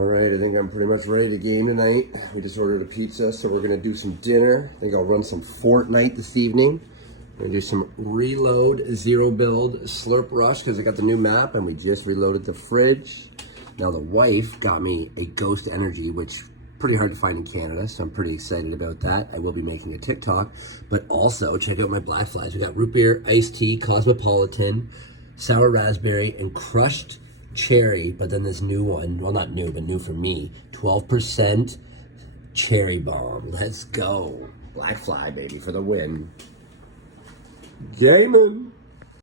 All right, I think I'm pretty much ready to game tonight. We just ordered a pizza, so we're gonna do some dinner. I think I'll run some Fortnite this evening. We're gonna do some reload, zero build, slurp rush, because I got the new map and we just reloaded the fridge. Now the wife got me a Ghost Energy, which pretty hard to find in Canada, so I'm pretty excited about that. I will be making a TikTok, but also check out my Black Flies. We got root beer, iced tea, cosmopolitan, sour raspberry, and crushed cherry, but then this new one, well not new, but new for me, 12% cherry bomb. Let's go. Black Fly, baby, for the win. Gaming.